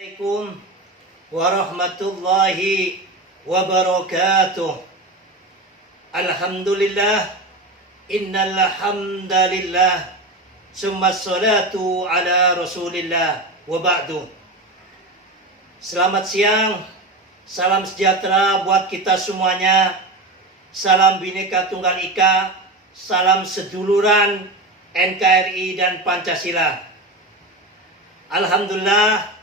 Assalamualaikum warahmatullahi wabarakatuh. Alhamdulillah, innal hamdalillah, summa salatu ala rasulillah, wa ba'du. Selamat siang, salam sejahtera buat kita semuanya. Salam Bhinneka Tunggal Ika, salam seduluran NKRI dan Pancasila. Alhamdulillah,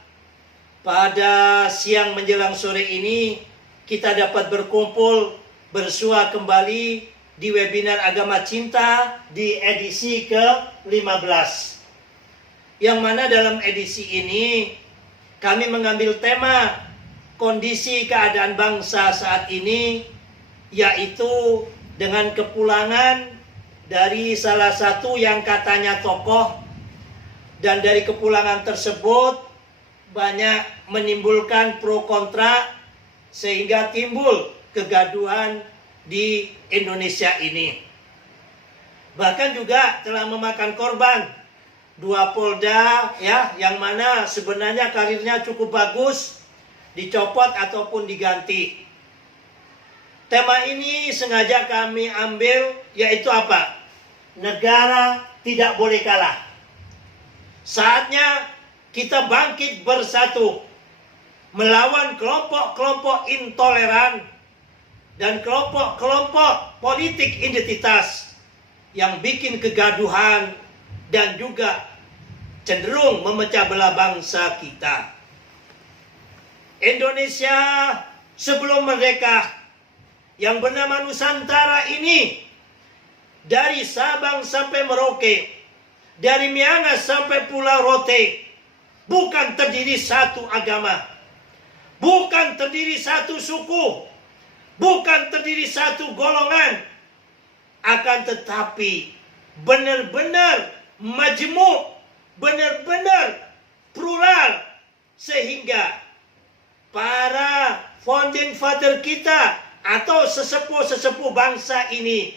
pada siang menjelang sore ini kita dapat berkumpul bersua kembali di webinar Agama Cinta di edisi ke-15. Yang mana dalam edisi ini kami mengambil tema kondisi keadaan bangsa saat ini, yaitu dengan kepulangan dari salah satu yang katanya tokoh, dan dari kepulangan tersebut banyak menimbulkan pro kontra sehingga timbul kegaduhan di Indonesia ini. Bahkan juga telah memakan korban 2 Polda yang mana sebenarnya karirnya cukup bagus dicopot ataupun diganti. Tema ini sengaja kami ambil, yaitu apa? Negara tidak boleh kalah. Saatnya kita bangkit bersatu melawan kelompok-kelompok intoleran dan kelompok-kelompok politik identitas yang bikin kegaduhan dan juga cenderung memecah belah bangsa kita. Indonesia sebelum merdeka yang bernama Nusantara ini, dari Sabang sampai Merauke, dari Miangas sampai Pulau Rote, bukan terdiri satu agama, bukan terdiri satu suku, bukan terdiri satu golongan, akan tetapi benar-benar majmuk, benar-benar plural, sehingga para founding father kita atau sesepuh-sesepuh bangsa ini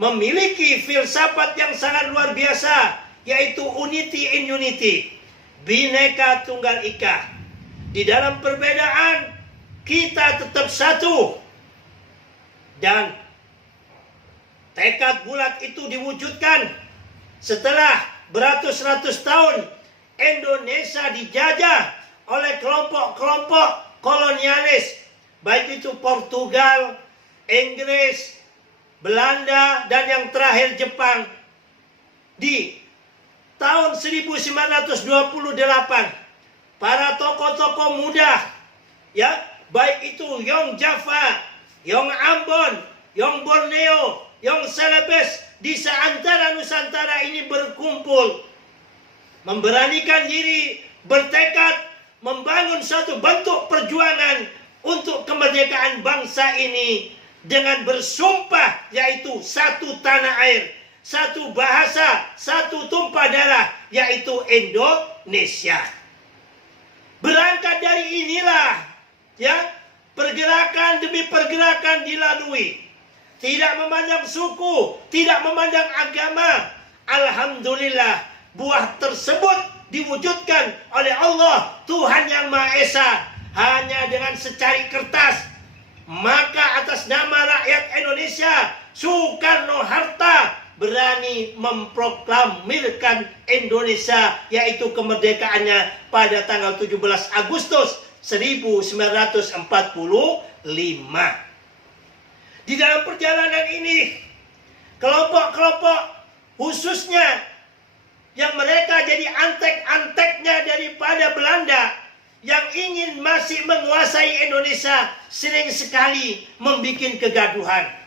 memiliki filsafat yang sangat luar biasa, yaitu unity in unity, Bhinneka Tunggal Ika. Di dalam perbedaan kita tetap satu, dan tekad bulat itu diwujudkan setelah beratus-ratus tahun Indonesia dijajah oleh kelompok-kelompok kolonialis, baik itu Portugal, Inggris, Belanda, dan yang terakhir Jepang. Di tahun 1928, para tokoh-tokoh muda, baik itu Yong Java, Yong Ambon, Yong Borneo, Yong Celebes, di seantara Nusantara ini berkumpul, memberanikan diri, bertekad membangun suatu bentuk perjuangan untuk kemerdekaan bangsa ini dengan bersumpah, yaitu satu tanah air, satu bahasa, satu tumpah darah, yaitu Indonesia. Berangkat dari inilah pergerakan demi pergerakan dilalui, tidak memandang suku, tidak memandang agama. Alhamdulillah, buah tersebut diwujudkan oleh Allah Tuhan Yang Maha Esa hanya dengan secari kertas. Maka atas nama rakyat Indonesia, Soekarno-Hatta berani memproklamirkan Indonesia, yaitu kemerdekaannya pada tanggal 17 Agustus 1945. Di dalam perjalanan ini, kelompok-kelompok khususnya yang mereka jadi antek-anteknya daripada Belanda, yang ingin masih menguasai Indonesia, sering sekali membuat kegaduhan.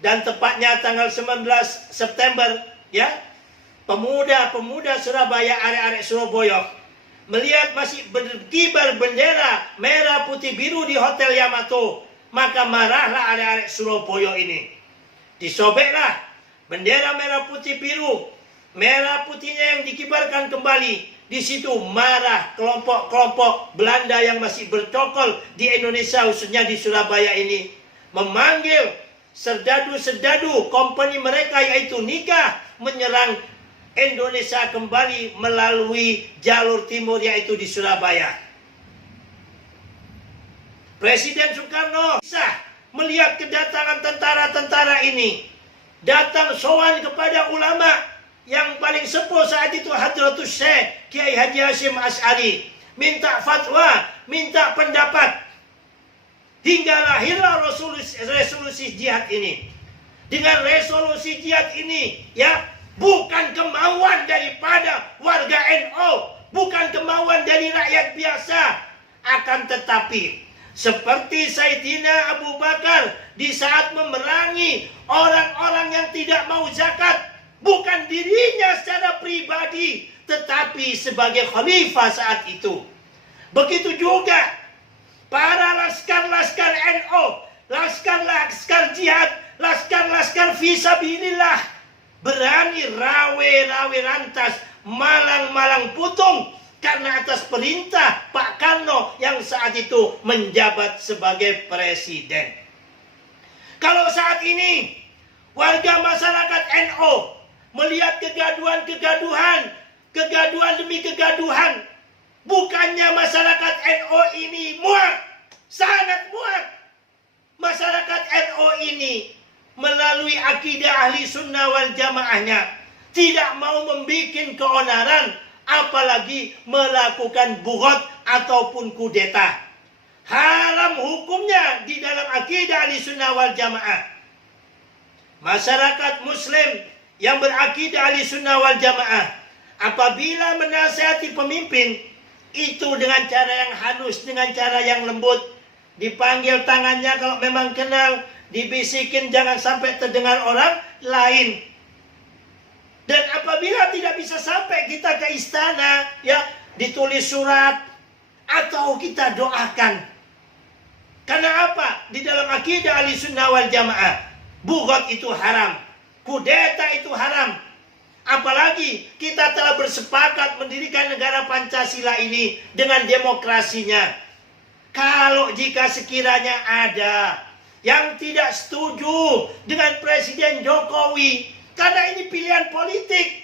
Dan tepatnya tanggal 19 September, pemuda-pemuda Surabaya, arek-arek Surabaya, melihat masih berkibar bendera merah putih biru di Hotel Yamato, maka marahlah arek-arek Surabaya ini. Disobeklah bendera merah putih biru, merah putihnya yang dikibarkan kembali. Di situ marah kelompok-kelompok Belanda yang masih bercokol di Indonesia, khususnya di Surabaya ini, memanggil serdadu-serdadu kompeni mereka, yaitu Nika, menyerang Indonesia kembali melalui jalur timur, yaitu di Surabaya. Presiden Soekarno bisa melihat kedatangan tentara-tentara ini, datang sowan kepada ulama yang paling sepuh saat itu, Hadratus Syekh Kiai Haji Hasyim Asy'ari, minta fatwa, minta pendapat, hingga lahirlah resolusi jihad ini. Dengan resolusi jihad ini, ya, bukan kemauan daripada warga NU, bukan kemauan dari rakyat biasa, akan tetapi seperti Sayyidina Abu Bakar di saat memerangi orang-orang yang tidak mau zakat, bukan dirinya secara pribadi, tetapi sebagai khalifah saat itu. Begitu juga para laskar-laskar NU, laskar-laskar jihad, laskar-laskar fisabilillah, berani rawe-rawe rantas, malang-malang putung, karena atas perintah Pak Karno yang saat itu menjabat sebagai presiden. Kalau saat ini warga masyarakat NU melihat kegaduhan demi kegaduhan, bukannya masyarakat NU ini muak, sangat muak. Masyarakat NU ini melalui akidah ahli sunnah wal jamaahnya tidak mau membuat keonaran, apalagi melakukan bughat ataupun kudeta. Haram hukumnya di dalam akidah ahli sunnah wal jamaah. Masyarakat muslim yang berakidah ahli sunnah wal jamaah, apabila menasihati pemimpin, itu dengan cara yang halus, dengan cara yang lembut, dipanggil tangannya kalau memang kenal, dibisikin jangan sampai terdengar orang lain. Dan apabila tidak bisa sampai kita ke istana, ya, ditulis surat atau kita doakan. Karena apa? Di dalam akidah ahli sunnah wal jamaah, bughat itu haram, kudeta itu haram. Apalagi kita telah bersepakat mendirikan negara Pancasila ini dengan demokrasinya. Kalau jika sekiranya ada yang tidak setuju dengan Presiden Jokowi, karena ini pilihan politik,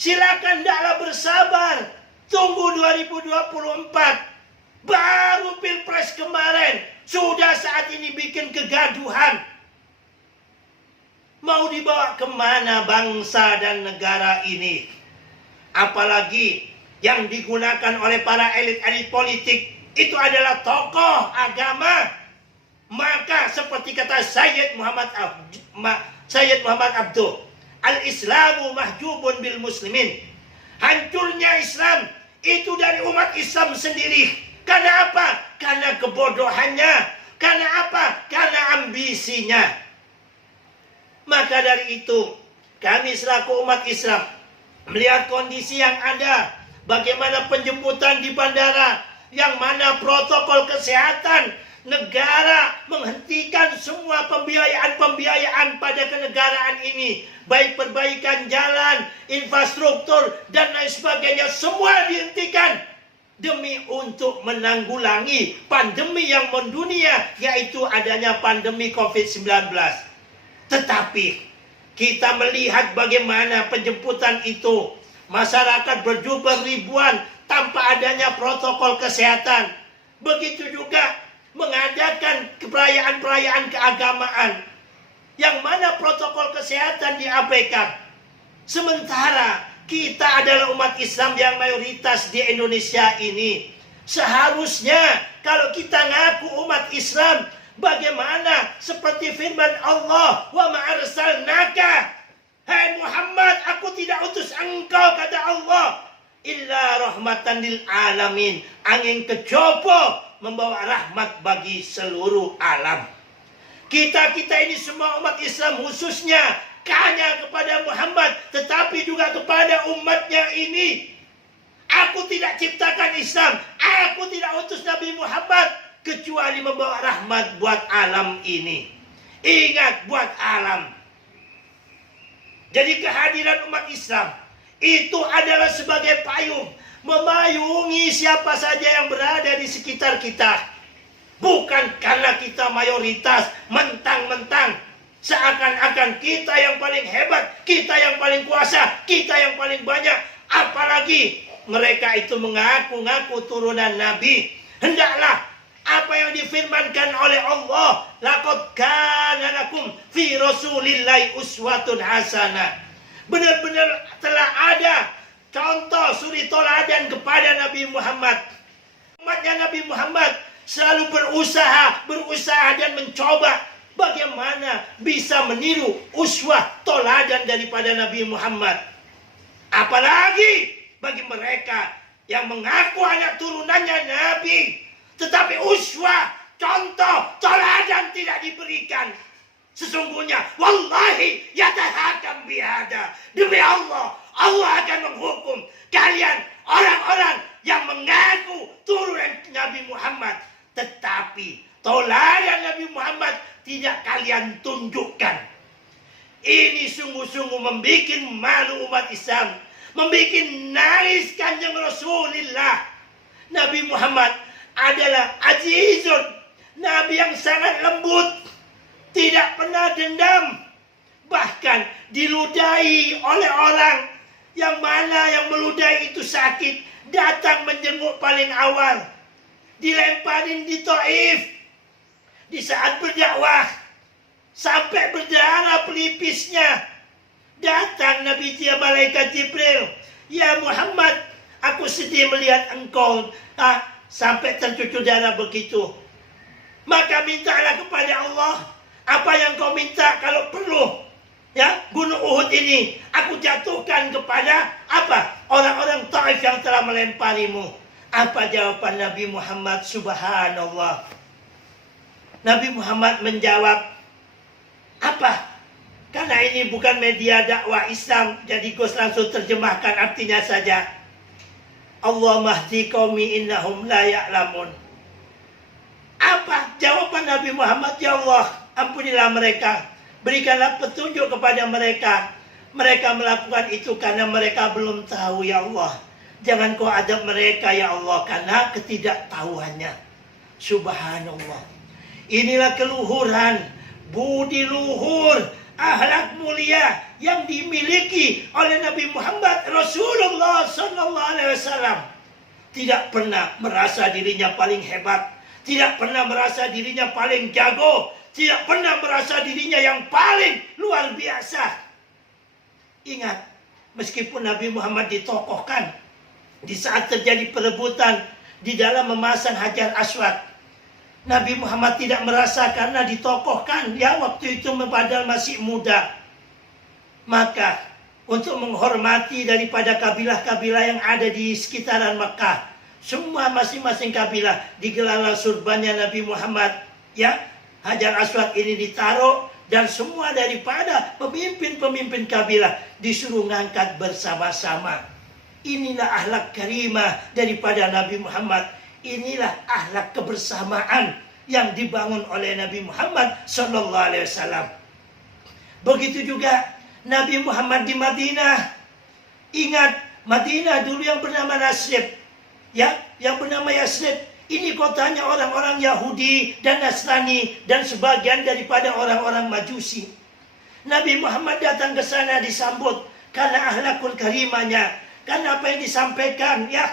silakan hendaklah bersabar, tunggu 2024, baru Pilpres kemarin, sudah saat ini bikin kegaduhan. Mau dibawa kemana bangsa dan negara ini? Apalagi yang digunakan oleh para elit-elit politik itu adalah tokoh agama. Maka seperti kata Sayyid Muhammad Abduh, al-Islamu mahjubun bil muslimin. Hancurnya Islam itu dari umat Islam sendiri. Karena apa? Karena kebodohannya. Karena apa? Karena ambisinya. Maka dari itu, kami selaku umat Islam melihat kondisi yang ada, bagaimana penjemputan di bandara, yang mana protokol kesehatan negara menghentikan semua pembiayaan pada kenegaraan ini, baik perbaikan jalan, infrastruktur, dan lain sebagainya, semua dihentikan demi untuk menanggulangi pandemi yang mendunia, yaitu adanya pandemi COVID-19. Tetapi kita melihat bagaimana penjemputan itu, masyarakat berjumlah ribuan tanpa adanya protokol kesehatan. Begitu juga mengadakan perayaan-perayaan keagamaan yang mana protokol kesehatan diabaikan. Sementara kita adalah umat Islam yang mayoritas di Indonesia ini. Seharusnya kalau kita ngaku umat Islam, bagaimana seperti firman Allah, wa ma'arsalnaka, hai Muhammad, aku tidak utus engkau, kata Allah, illa rahmatan lil alamin, angin kejopo membawa rahmat bagi seluruh alam. Kita ini semua umat Islam khususnya hanya kepada Muhammad, tetapi juga kepada umatnya ini. Aku tidak ciptakan Islam, aku tidak utus Nabi Muhammad kecuali membawa rahmat buat alam ini. Ingat, buat alam. Jadi kehadiran umat Islam itu adalah sebagai payung, memayungi siapa saja yang berada di sekitar kita. Bukan karena kita mayoritas, mentang-mentang seakan-akan kita yang paling hebat, kita yang paling kuasa, kita yang paling banyak. Apalagi mereka itu mengaku-ngaku turunan Nabi. Hendaklah apa yang difirmankan oleh Allah, laqad kana lakum fi rasulillahi uswatun hasanah. Benar-benar telah ada contoh suri toladan kepada Nabi Muhammad. Umatnya Nabi Muhammad selalu berusaha dan mencoba bagaimana bisa meniru uswah toladan daripada Nabi Muhammad. Apalagi bagi mereka yang mengaku anak turunannya Nabi, tetapi uswah, contoh, teladan tidak diberikan. Sesungguhnya, wallahi yatahakam bihada. Demi Allah, Allah akan menghukum kalian orang-orang yang mengaku turunan Nabi Muhammad. Tetapi teladan Nabi Muhammad tidak kalian tunjukkan. Ini sungguh-sungguh membuat malu umat Islam. Membuat nangis Kanjeng Rasulullah. Nabi Muhammad adalah azizun, Nabi yang sangat lembut, tidak pernah dendam, bahkan diludahi oleh orang yang mana yang meludahi itu sakit, datang menjenguk paling awal, dilemparin di Taif, di saat berdakwah sampai berdarah pelipisnya, datang Nabi dia malaikat Jibril, ya Muhammad, aku sedih melihat engkau sampai tercucur darah begitu. Maka mintalah kepada Allah apa yang kau minta kalau perlu. Ya, gunung Uhud ini aku jatuhkan kepada orang-orang Taif yang telah melemparimu. Apa jawaban Nabi Muhammad? Subhanallah. Nabi Muhammad menjawab, karena ini bukan media dakwah Islam, jadi Gus langsung terjemahkan artinya saja. Allah mahdi qaumi innahum la ya'lamun. Apa jawaban Nabi Muhammad? Ya Allah, ampunilah mereka. Berikanlah petunjuk kepada mereka. Mereka melakukan itu karena mereka belum tahu, ya Allah. Jangan kau adab mereka, ya Allah, karena ketidaktahuannya. Subhanallah. Inilah keluhuran, budi luhur, akhlak mulia yang dimiliki oleh Nabi Muhammad Rasulullah Sallallahu Alaihi Wasallam. Tidak pernah merasa dirinya paling hebat, tidak pernah merasa dirinya paling jago, tidak pernah merasa dirinya yang paling luar biasa. Ingat, meskipun Nabi Muhammad ditokohkan di saat terjadi perebutan di dalam memasang Hajar Aswad, Nabi Muhammad tidak merasa karena ditokohkan, ya waktu itu padahal masih muda. Maka untuk menghormati daripada kabilah-kabilah yang ada di sekitaran Mekah, semua masing-masing kabilah digelarlah surbannya Nabi Muhammad. Ya, Hajar Aswad ini ditaruh dan semua daripada pemimpin-pemimpin kabilah disuruh ngangkat bersama-sama. Inilah akhlak karimah daripada Nabi Muhammad. Inilah akhlak kebersamaan yang dibangun oleh Nabi Muhammad Sallallahu Alaihi Wasallam. Begitu juga Nabi Muhammad di Madinah. Ingat, Madinah dulu yang bernama Nasrib, ya, yang bernama Yasrib. Ini kotanya orang-orang Yahudi dan Nasrani dan sebagian daripada orang-orang Majusi. Nabi Muhammad datang ke sana disambut karena akhlakul karimahnya, karena apa yang disampaikan, ya,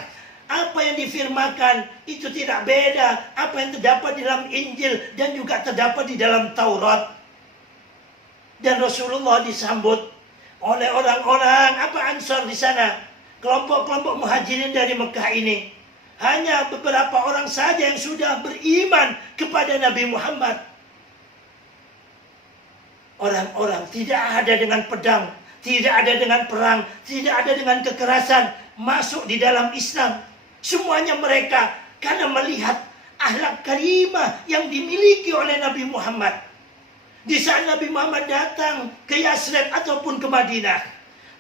apa yang difirmakan itu tidak beda apa yang terdapat di dalam Injil dan juga terdapat di dalam Taurat. Dan Rasulullah disambut oleh orang-orang Ansar di sana, kelompok-kelompok muhajirin dari Mekah ini. Hanya beberapa orang saja yang sudah beriman kepada Nabi Muhammad. Orang-orang tidak ada dengan pedang, tidak ada dengan perang, tidak ada dengan kekerasan masuk di dalam Islam. Semuanya mereka karena melihat akhlak karimah yang dimiliki oleh Nabi Muhammad. Di saat Nabi Muhammad datang ke Yasrib ataupun ke Madinah,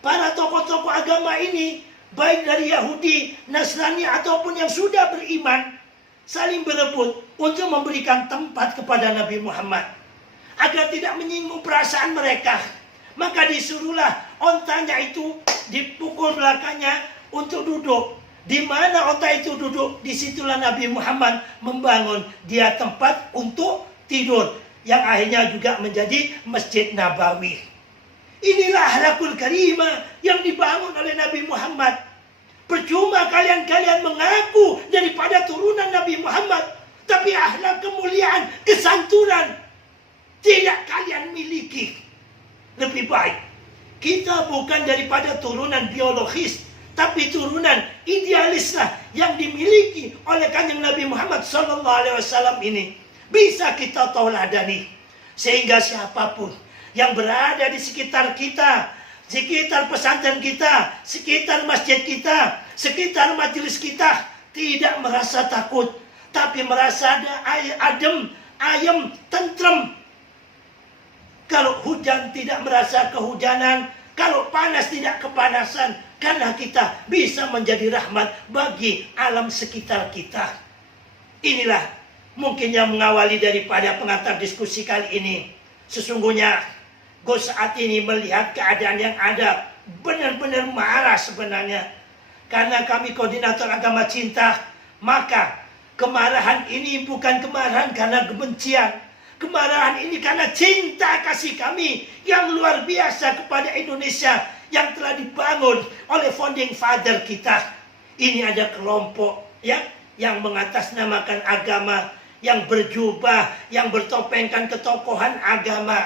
para tokoh-tokoh agama ini, baik dari Yahudi, Nasrani ataupun yang sudah beriman, saling berebut untuk memberikan tempat kepada Nabi Muhammad agar tidak menyinggung perasaan mereka. Maka disuruhlah ontanya itu dipukul belakangnya untuk duduk. Di mana onta itu duduk, disitulah Nabi Muhammad membangun dia tempat untuk tidur, yang akhirnya juga menjadi Masjid Nabawi. Inilah akhlakul karimah yang dibangun oleh Nabi Muhammad. Percuma kalian mengaku daripada turunan Nabi Muhammad, tapi kemuliaan, kesantunan tidak kalian miliki. Lebih baik kita bukan daripada turunan biologis, tapi turunan idealis lah yang dimiliki oleh Kanjeng Nabi Muhammad SAW ini bisa kita tauladani, sehingga siapapun yang berada di sekitar kita, sekitar pesantren kita, sekitar masjid kita, sekitar majelis kita, tidak merasa takut, tapi merasa ada adem, ayem, tentrem. Kalau hujan tidak merasa kehujanan, kalau panas tidak kepanasan, karena kita bisa menjadi rahmat bagi alam sekitar kita. Inilah mungkin yang mengawali daripada pengantar diskusi kali ini. Sesungguhnya Gus saat ini melihat keadaan yang ada, benar-benar marah sebenarnya. Karena kami koordinator agama cinta, maka kemarahan ini bukan kemarahan karena kebencian. Kemarahan ini karena cinta kasih kami yang luar biasa kepada Indonesia yang telah dibangun oleh founding father kita. Ini ada kelompok ya yang mengatasnamakan agama, yang berjubah, yang bertopengkan ketokohan agama,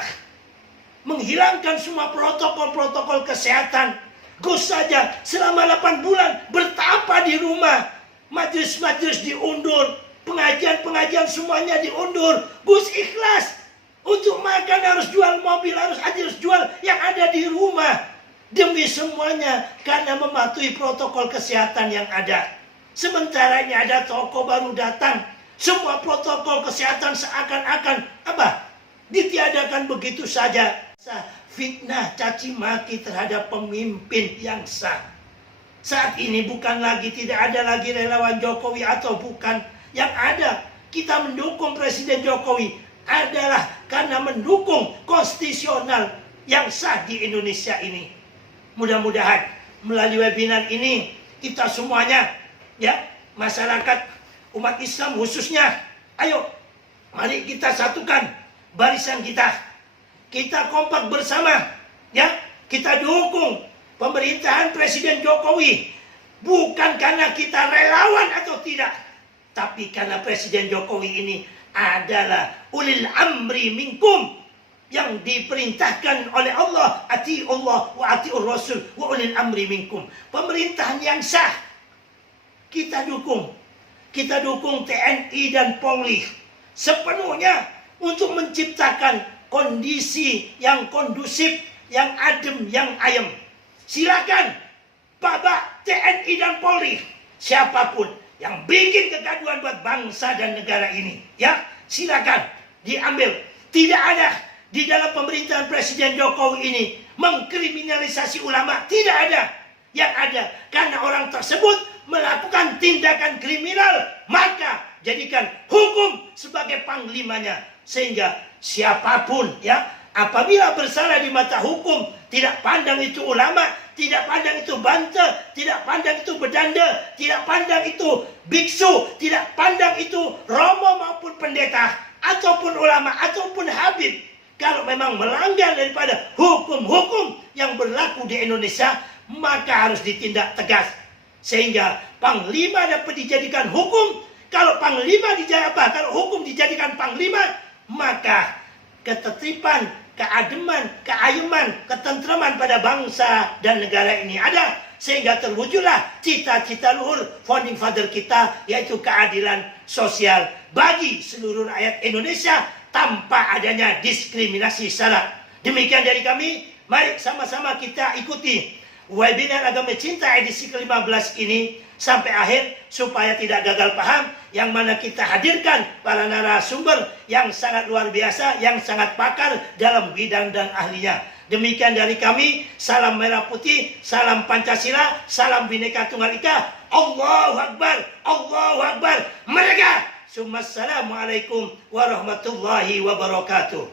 menghilangkan semua protokol-protokol kesehatan. Gus saja selama 8 bulan bertapa di rumah, majelis-majelis diundur, pengajian-pengajian semuanya diundur. Gus ikhlas. Untuk makan harus jual mobil, harus jual yang ada di rumah. Demi semuanya karena mematuhi protokol kesehatan yang ada. Sementara ini ada toko baru datang, semua protokol kesehatan seakan-akan ditiadakan begitu saja. Fitnah, caci maki terhadap pemimpin yang sah. Saat ini bukan lagi, tidak ada lagi relawan Jokowi atau bukan. Yang ada, kita mendukung Presiden Jokowi adalah karena mendukung konstitusional yang sah di Indonesia ini. Mudah-mudahan melalui webinar ini kita semuanya, ya, masyarakat umat Islam khususnya, ayo mari kita satukan barisan kita. Kita kompak bersama, ya, kita dukung pemerintahan Presiden Jokowi. Bukan karena kita relawan atau tidak, tapi karena Presiden Jokowi ini adalah ulil amri minkum, yang diperintahkan oleh Allah, ati'ullah wa ati'ur rasul wa ulil amri minkum. Pemerintahan yang sah kita dukung. Kita dukung TNI dan Polri sepenuhnya untuk menciptakan kondisi yang kondusif, yang adem, yang ayem. Silakan Bapak TNI dan Polri, siapapun yang bikin kegaduhan buat bangsa dan negara ini, ya, silakan diambil. Tidak ada di dalam pemerintahan Presiden Jokowi ini mengkriminalisasi ulama, tidak ada. Yang ada karena orang tersebut melakukan tindakan kriminal, maka jadikan hukum sebagai panglimanya, sehingga siapapun, ya, apabila bersalah di mata hukum, tidak pandang itu ulama, tidak pandang itu bante, tidak pandang itu bedanda, tidak pandang itu biksu, tidak pandang itu romo maupun pendeta, ataupun ulama, ataupun habib. Kalau memang melanggar daripada hukum-hukum yang berlaku di Indonesia, maka harus ditindak tegas. Sehingga panglima dapat dijadikan hukum. Kalau panglima kalau hukum dijadikan panglima, maka ketertiban, keademan, keayeman, ketentraman pada bangsa dan negara ini ada. Sehingga terwujudlah cita-cita luhur founding father kita, yaitu keadilan sosial bagi seluruh rakyat Indonesia tanpa adanya diskriminasi syarat. Demikian dari kami, mari sama-sama kita ikuti webinar Agama Cinta edisi ke-15 ini sampai akhir supaya tidak gagal paham, yang mana kita hadirkan para narasumber yang sangat luar biasa, yang sangat pakar dalam bidang dan ahlinya. Demikian dari kami, salam merah putih, salam Pancasila, salam Bhinneka Tunggal Ika. Allahu Akbar, Allahu Akbar, merdeka. Assalamualaikum warahmatullahi wabarakatuh.